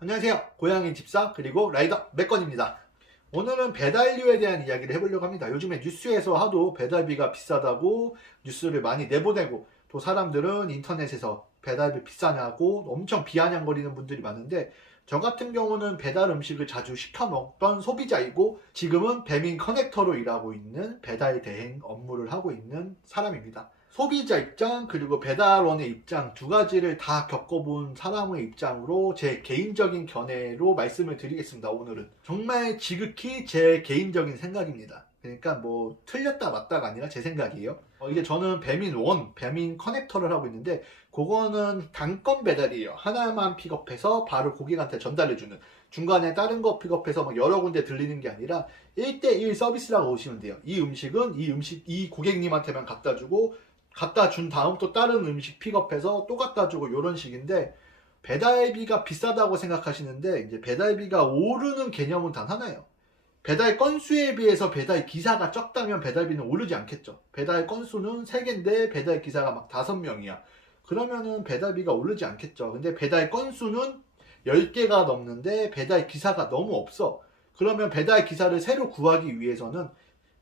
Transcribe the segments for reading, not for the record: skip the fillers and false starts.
안녕하세요. 고양이 집사 그리고 라이더 맥건입니다. 오늘은 배달료에 대한 이야기를 해보려고 합니다. 요즘에 뉴스에서 하도 배달비가 비싸다고 뉴스를 많이 내보내고 또 사람들은 인터넷에서 배달비 비싸냐고 엄청 비아냥거리는 분들이 많은데 저 같은 경우는 배달 음식을 자주 시켜 먹던 소비자이고 지금은 배민 커넥터로 일하고 있는 배달 대행 업무를 하고 있는 사람입니다. 소비자 입장 그리고 배달원의 입장 두 가지를 다 겪어본 사람의 입장으로 제 개인적인 견해로 말씀을 드리겠습니다. 오늘은 정말 지극히 제 개인적인 생각입니다. 그러니까 뭐 틀렸다 맞다가 아니라 제 생각이에요. 이게 저는 배민 원, 배민 커넥터를 하고 있는데 그거는 단건 배달이에요. 하나만 픽업해서 바로 고객한테 전달해주는, 중간에 다른 거 픽업해서 막 여러 군데 들리는 게 아니라 1대1 서비스라고 보시면 돼요. 이 음식은 이 고객님한테만 갖다 주고 갖다 준 다음 또 다른 음식 픽업해서 또 갖다 주고 이런 식인데, 배달비가 비싸다고 생각하시는데 이제 배달비가 오르는 개념은 단 하나예요. 배달 건수에 비해서 배달 기사가 적다면 배달비는 오르지 않겠죠. 배달 건수는 3개인데 배달 기사가 막 5명이야. 그러면은 배달비가 오르지 않겠죠. 근데 배달 건수는 10개가 넘는데 배달 기사가 너무 없어. 그러면 배달 기사를 새로 구하기 위해서는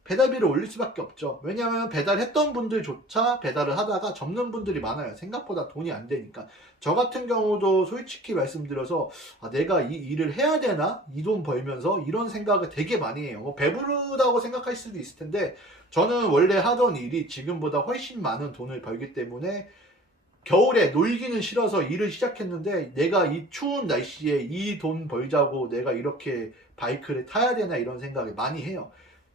배달비를 올릴 수밖에 없죠. 왜냐하면 배달했던 분들조차 배달을 하다가 접는 분들이 많아요. 생각보다 돈이 안 되니까. 저 같은 경우도 솔직히 말씀드려서 내가 이 일을 해야 되나? 이 돈 벌면서 이런 생각을 되게 많이 해요. 뭐 배부르다고 생각할 수도 있을 텐데 저는 원래 하던 일이 지금보다 훨씬 많은 돈을 벌기 때문에 겨울에 놀기는 싫어서 일을 시작했는데 내가 이 추운 날씨에 이 돈 벌자고 내가 이렇게 바이크를 타야 되나 이런 생각을 많이 해요.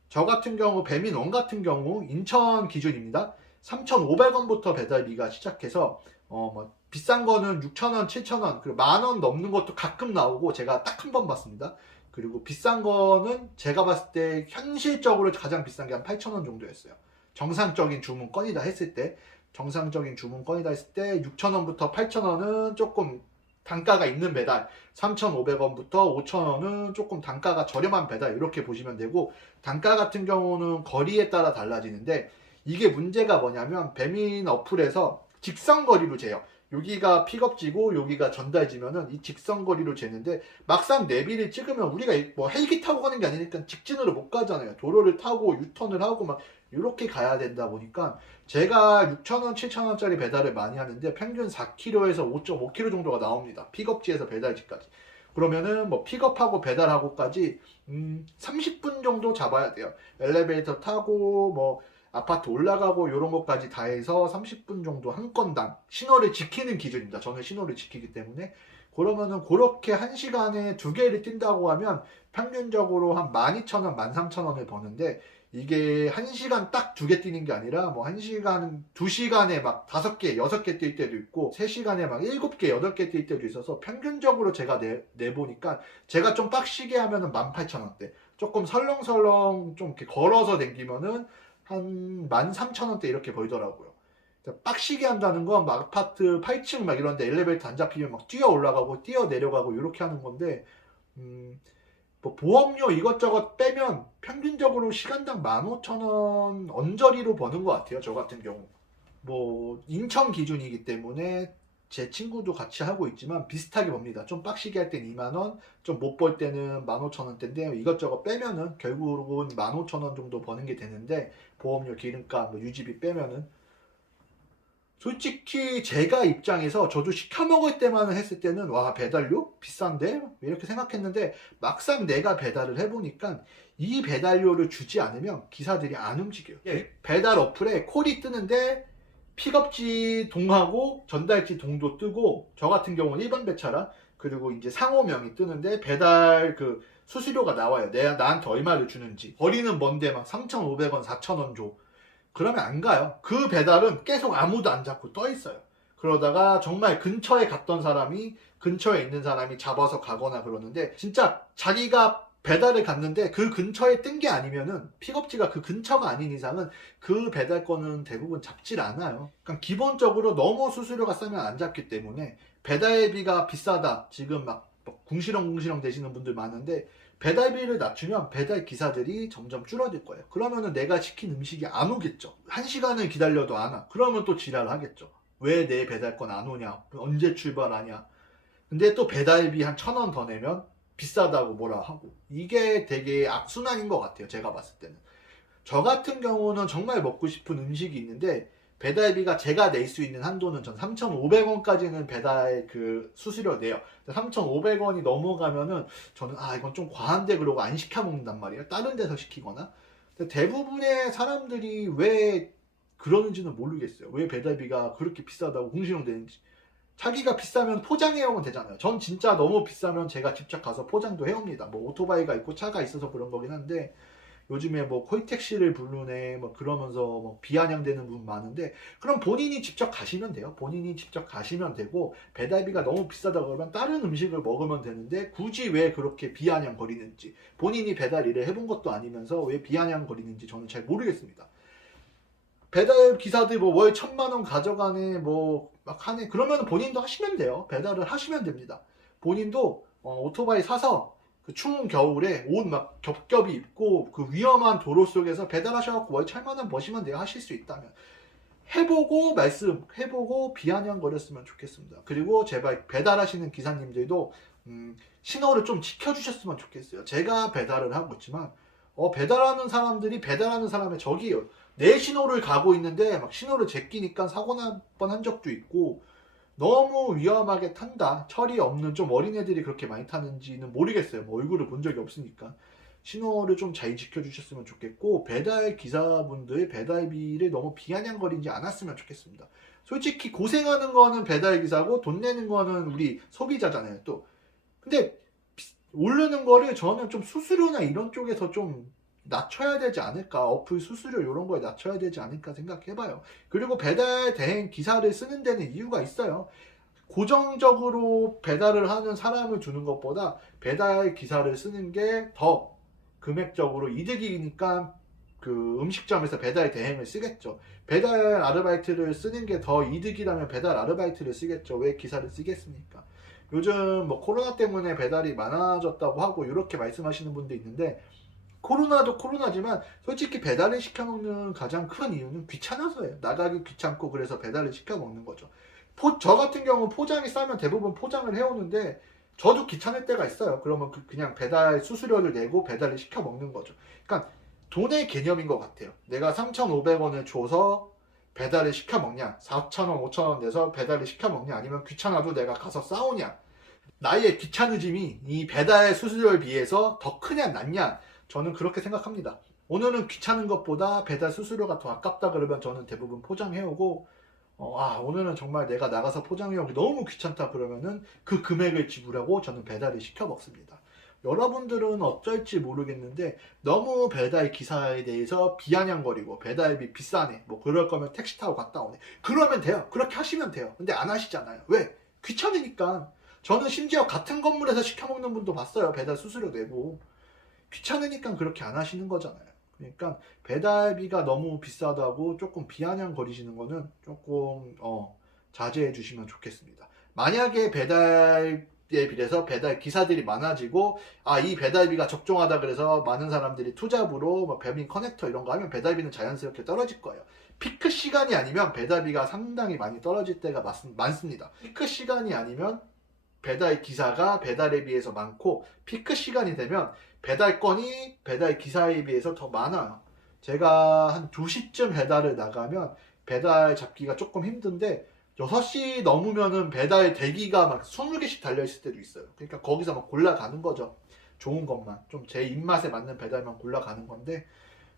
저 같은 경우 배민원 같은 경우 인천 기준입니다. 3,500원부터 배달비가 시작해서 뭐 비싼 거는 6,000원, 7,000원, 그리고 10,000원 넘는 것도 가끔 나오고 제가 딱 한 번 봤습니다. 그리고 비싼 거는 제가 봤을 때 현실적으로 가장 비싼 게 한 8,000원 정도였어요. 정상적인 주문건이다 했을 때, 정상적인 주문건이다 했을 때 6,000원부터 8,000원은 조금 단가가 있는 배달, 3,500원부터 5,000원은 조금 단가가 저렴한 배달, 이렇게 보시면 되고, 단가 같은 경우는 거리에 따라 달라지는데 이게 문제가 뭐냐면 배민 어플에서 직선거리로 재요. 여기가 픽업지고 여기가 전달지면은 이 직선거리로 재는데 막상 내비를 찍으면 우리가 뭐 헬기 타고 가는 게 아니니까 직진으로 못 가잖아요. 도로를 타고 유턴을 하고 막 이렇게 가야 된다 보니까 제가 6,000원, 7,000원짜리 배달을 많이 하는데 평균 4km에서 5.5km 정도가 나옵니다. 픽업지에서 배달지까지. 그러면은 뭐 픽업하고 배달하고까지 30분 정도 잡아야 돼요. 엘리베이터 타고 뭐 아파트 올라가고 이런 것까지 다 해서 30분 정도 한 건당 신호를 지키는 기준입니다. 저는 신호를 지키기 때문에. 그러면은 그렇게 1시간에 2개를 뛴다고 하면 평균적으로 한 12,000원, 13,000원을 버는데, 이게 1시간 딱 2개 뛰는 게 아니라 뭐 1시간, 2시간에 막 5개, 6개 뛸 때도 있고 3시간에 막 7개, 8개 뛸 때도 있어서 평균적으로 제가 내보니까 제가 좀 빡시게 하면은 18,000원대, 조금 설렁설렁 좀 이렇게 걸어서 댕기면은 한 13,000원대 이렇게 벌더라고요. 빡시게 한다는 건 막 아파트 8층 막 이런데 엘리베이터 안 잡히면 막 뛰어 올라가고 뛰어 내려가고 이렇게 하는 건데, 뭐 보험료 이것저것 빼면 평균적으로 시간당 15,000원 언저리로 버는 것 같아요. 저 같은 경우. 뭐 인천 기준이기 때문에 제 친구도 같이 하고 있지만 비슷하게 봅니다. 좀 빡시게 할 땐 2만원, 좀 못 벌 때는 15,000원대인데 이것저것 빼면은 결국은 15,000원 정도 버는 게 되는데, 보험료, 기름값, 뭐 유지비 빼면은 솔직히 제가 입장에서 저도 시켜 먹을 때만 했을 때는 와 배달료 비싼데 이렇게 생각했는데, 막상 내가 배달을 해보니까 이 배달료를 주지 않으면 기사들이 안 움직여요. 배달 어플에 콜이 뜨는데 픽업지 동하고 전달지 동도 뜨고, 저 같은 경우는 일반 배차라 그리고 이제 상호명이 뜨는데 배달 그 수수료가 나와요. 내가 나한테 얼마를 주는지. 거리는 먼데 막 3,500원, 4,000원 줘. 그러면 안 가요. 그 배달은 계속 아무도 안 잡고 떠 있어요. 그러다가 정말 근처에 갔던 사람이, 근처에 있는 사람이 잡아서 가거나 그러는데, 진짜 자기가 배달을 갔는데 그 근처에 뜬 게 아니면은, 픽업지가 그 근처가 아닌 이상은 그 배달권은 대부분 잡질 않아요. 그러니까 기본적으로 너무 수수료가 싸면 안 잡기 때문에 배달비가 비싸다 지금 막 궁시렁궁시렁 되시는 분들 많은데, 배달비를 낮추면 배달 기사들이 점점 줄어들 거예요. 그러면은 내가 시킨 음식이 안 오겠죠. 1시간을 기다려도 안 와. 그러면 또 지랄하겠죠. 왜 내 배달권 안 오냐? 언제 출발하냐? 근데 또 배달비 한 1,000원 더 내면 비싸다고 뭐라 하고, 이게 되게 악순환인 것 같아요, 제가 봤을 때는. 저 같은 경우는 정말 먹고 싶은 음식이 있는데 배달비가 제가 낼 수 있는 한도는 전 3,500원까지는 배달 그 수수료 내요. 3,500원이 넘어가면은 저는 이건 좀 과한데 그러고 안 시켜 먹는단 말이에요. 다른 데서 시키거나. 근데 대부분의 사람들이 왜 그러는지는 모르겠어요. 왜 배달비가 그렇게 비싸다고 궁시렁대는지. 자기가 비싸면 포장해 오면 되잖아요. 전 진짜 너무 비싸면 제가 직접 가서 포장도 해옵니다. 뭐 오토바이가 있고 차가 있어서 그런 거긴 한데, 요즘에 뭐 콜택시를 부르네 뭐 그러면서 뭐 비아냥대는 분 많은데, 그럼 본인이 직접 가시면 돼요. 본인이 직접 가시면 되고, 배달비가 너무 비싸다 그러면 다른 음식을 먹으면 되는데 굳이 왜 그렇게 비아냥거리는지, 본인이 배달 일을 해본 것도 아니면서 왜 비아냥거리는지 저는 잘 모르겠습니다. 배달 기사들 뭐 월 1,000만 원 가져가네 뭐 막 하네, 그러면 본인도 하시면 돼요. 배달을 하시면 됩니다. 본인도 오토바이 사서 그 추운 겨울에 옷 막 겹겹이 입고 그 위험한 도로 속에서 배달하셔갖고 월 1,000만 원 버시면 돼요. 하실 수 있다면. 해보고 말씀해보고 비아냥거렸으면 좋겠습니다. 그리고 제발 배달하시는 기사님들도 신호를 좀 지켜주셨으면 좋겠어요. 제가 배달을 하고 있지만 배달하는 사람들이 배달하는 사람의 적이에요. 내 신호를 가고 있는데 막 신호를 제끼니까 사고 날 뻔한 적도 있고, 너무 위험하게 탄다. 철이 없는 좀 어린애들이 그렇게 많이 타는지는 모르겠어요. 뭐 얼굴을 본 적이 없으니까. 신호를 좀 잘 지켜주셨으면 좋겠고, 배달 기사분들 배달비를 너무 비아냥거리지 않았으면 좋겠습니다. 솔직히 고생하는 거는 배달 기사고 돈 내는 거는 우리 소비자잖아요. 또 근데 오르는 거를 저는 좀 수수료나 이런 쪽에서 좀 낮춰야 되지 않을까, 어플 수수료 이런 거에 낮춰야 되지 않을까 생각해봐요. 그리고 배달 대행 기사를 쓰는 데는 이유가 있어요. 고정적으로 배달을 하는 사람을 두는 것보다 배달 기사를 쓰는 게 더 금액적으로 이득이니까 그 음식점에서 배달 대행을 쓰겠죠. 배달 아르바이트를 쓰는 게 더 이득이라면 배달 아르바이트를 쓰겠죠. 왜 기사를 쓰겠습니까? 요즘 뭐 코로나 때문에 배달이 많아졌다고 하고 이렇게 말씀하시는 분도 있는데, 코로나도 코로나지만 솔직히 배달을 시켜 먹는 가장 큰 이유는 귀찮아서예요. 나가기 귀찮고 그래서 배달을 시켜 먹는 거죠. 저 같은 경우 포장이 싸면 대부분 포장을 해오는데 저도 귀찮을 때가 있어요. 그러면 그냥 배달 수수료를 내고 배달을 시켜 먹는 거죠. 그러니까 돈의 개념인 것 같아요. 내가 3,500원을 줘서 배달을 시켜 먹냐, 4,000원, 5,000원 내서 배달을 시켜 먹냐, 아니면 귀찮아도 내가 가서 싸우냐, 나의 귀차니즘이 이 배달 수수료에 비해서 더 크냐 낮냐, 저는 그렇게 생각합니다. 오늘은 귀찮은 것보다 배달 수수료가 더 아깝다 그러면 저는 대부분 포장해오고, 오늘은 정말 내가 나가서 포장해오기 너무 귀찮다 그러면은 그 금액을 지불하고 저는 배달을 시켜 먹습니다. 여러분들은 어쩔지 모르겠는데 너무 배달 기사에 대해서 비아냥거리고 배달비 비싸네 뭐 그럴 거면 택시 타고 갔다 오네 그러면 돼요. 그렇게 하시면 돼요. 근데 안 하시잖아요. 왜? 귀찮으니까. 저는 심지어 같은 건물에서 시켜 먹는 분도 봤어요. 배달 수수료 내고. 귀찮으니까 그렇게 안 하시는 거잖아요. 그러니까 배달비가 너무 비싸다고 조금 비아냥거리시는 거는 조금 자제해 주시면 좋겠습니다. 만약에 배달에 비해서 배달 기사들이 많아지고 이 배달비가 적정하다 그래서 많은 사람들이 투잡으로 뭐 배민 커넥터 이런 거 하면 배달비는 자연스럽게 떨어질 거예요. 피크 시간이 아니면 배달비가 상당히 많이 떨어질 때가 많습니다. 피크 시간이 아니면 배달 기사가 배달에 비해서 많고, 피크 시간이 되면 배달건이 배달 기사에 비해서 더 많아요. 제가 한 2시쯤 배달을 나가면 배달 잡기가 조금 힘든데 6시 넘으면은 배달 대기가 막 20개씩 달려있을 때도 있어요. 그러니까 거기서 막 골라가는 거죠. 좋은 것만, 좀 제 입맛에 맞는 배달만 골라가는 건데,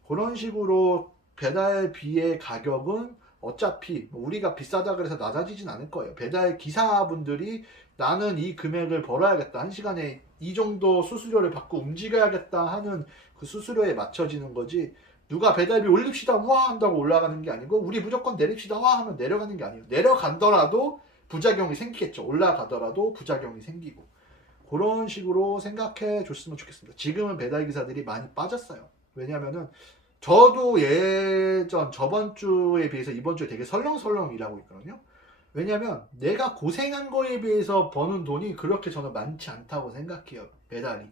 그런 식으로 배달비의 가격은 어차피 우리가 비싸다 그래서 낮아지진 않을 거예요. 배달 기사분들이 나는 이 금액을 벌어야겠다, 한 시간에 이 정도 수수료를 받고 움직여야겠다 하는 그 수수료에 맞춰지는 거지, 누가 배달비 올립시다 와 한다고 올라가는 게 아니고 우리 무조건 내립시다 와 하면 내려가는 게 아니에요. 내려가더라도 부작용이 생기겠죠. 올라가더라도 부작용이 생기고. 그런 식으로 생각해 줬으면 좋겠습니다. 지금은 배달 기사들이 많이 빠졌어요. 왜냐면은 저도 저번 주에 비해서 이번 주에 되게 설렁설렁 일하고 있거든요. 왜냐면 내가 고생한 거에 비해서 버는 돈이 그렇게 저는 많지 않다고 생각해요. 배달이.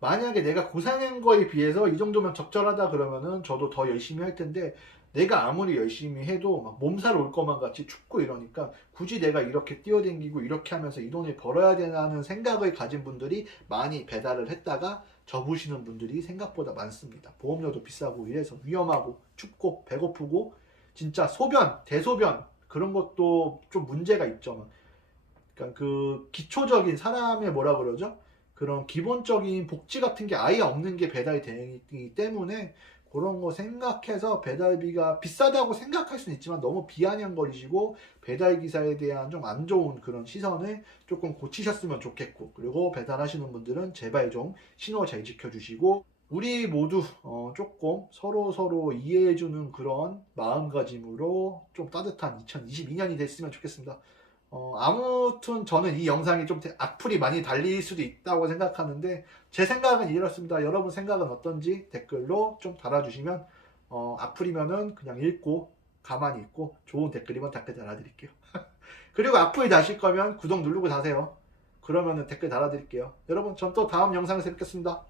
만약에 내가 고생한 거에 비해서 이 정도면 적절하다 그러면은 저도 더 열심히 할 텐데, 내가 아무리 열심히 해도 막 몸살 올 것만 같이 춥고 이러니까 굳이 내가 이렇게 뛰어댕기고 이렇게 하면서 이 돈을 벌어야 되나는 생각을 가진 분들이 많이 배달을 했다가 접으시는 분들이 생각보다 많습니다. 보험료도 비싸고 이래서 위험하고 춥고 배고프고 진짜 소변, 대소변 그런 것도 좀 문제가 있죠. 그러니까 그 기초적인 사람의 뭐라 그러죠? 그런 기본적인 복지 같은 게 아예 없는 게 배달이 되기 때문에 그런 거 생각해서 배달비가 비싸다고 생각할 수는 있지만 너무 비아냥거리시고 배달 기사에 대한 좀 안 좋은 그런 시선을 조금 고치셨으면 좋겠고, 그리고 배달하시는 분들은 제발 좀 신호 잘 지켜주시고 우리 모두 조금 서로 이해해주는 그런 마음가짐으로 좀 따뜻한 2022년이 됐으면 좋겠습니다. 아무튼 저는 이 영상이 좀 악플이 많이 달릴 수도 있다고 생각하는데 제 생각은 이렇습니다. 여러분 생각은 어떤지 댓글로 좀 달아주시면 악플이면은 그냥 읽고 가만히 있고 좋은 댓글이면 댓글 달아드릴게요. 그리고 악플 다실 거면 구독 누르고 다세요. 그러면은 댓글 달아드릴게요. 여러분 전 또 다음 영상에서 뵙겠습니다.